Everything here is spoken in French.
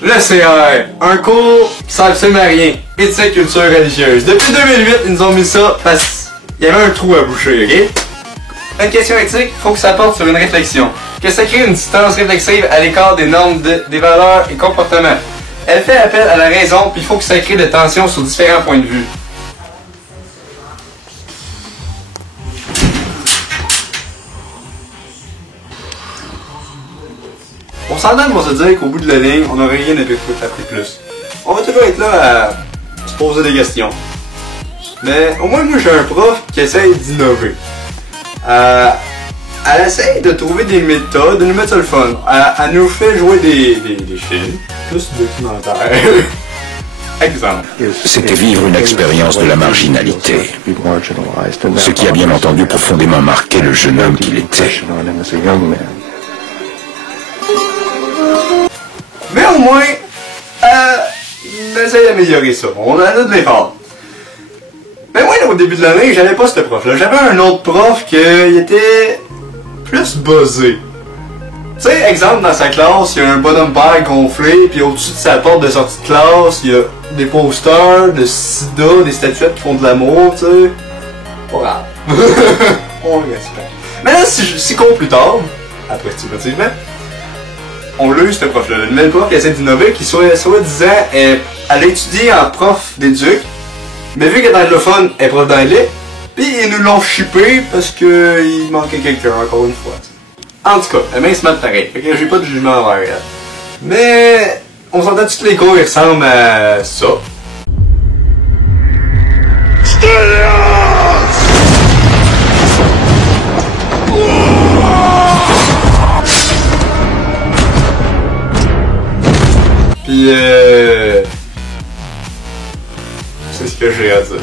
Le CR, un cours qui sert absolument à rien. Éthique et culture religieuse. Depuis 2008, ils nous ont mis ça parce qu'il y avait un trou à boucher, ok? Une question éthique, faut que ça porte sur une réflexion. Que ça crée une distance réflexive à l'écart des normes, des valeurs et comportements. Elle fait appel à la raison, puis il faut que ça crée des tensions sur différents points de vue. On s'entend pour se dire qu'au bout de la ligne, on n'aurait rien appris plus. On va toujours être là à se poser des questions. Mais au moins, moi, j'ai un prof qui essaye d'innover. Elle essaye de trouver des méthodes, de nous mettre sur le fun. Elle nous fait jouer des films, plus documentaires. Exemple. C'était vivre une expérience de la marginalité, ce qui a bien entendu profondément marqué le jeune homme qu'il était. Mais au moins, on essaye d'améliorer ça. On a de l'effort. Mais moi, au début de l'année, j'avais pas ce prof-là. J'avais un autre prof qui était plus buzzé. Tu sais, exemple, dans sa classe, il y a un bonhomme père gonflé, puis au-dessus de sa porte de sortie de classe, il y a des posters de sida, des statuettes qui font de l'amour, tu sais. Pas grave. On le respecte. Mais là, 6 cours plus tard, approximativement, on l'a eu ce prof-là. Une nouvelle prof qui essaie d'innover, qui soi-disant, elle a étudié en prof d'éduc, mais vu qu'elle est anglophone, elle est prof d'anglais, puis ils nous l'ont shippé parce qu'il manquait quelqu'un, encore une fois. T'sais. En tout cas, elle m'a smart pareil, fait que j'ai pas de jugement envers elle. Mais, on s'entend que tous les cours, ils ressemblent à ça. Puis c'est ce que j'ai à dire.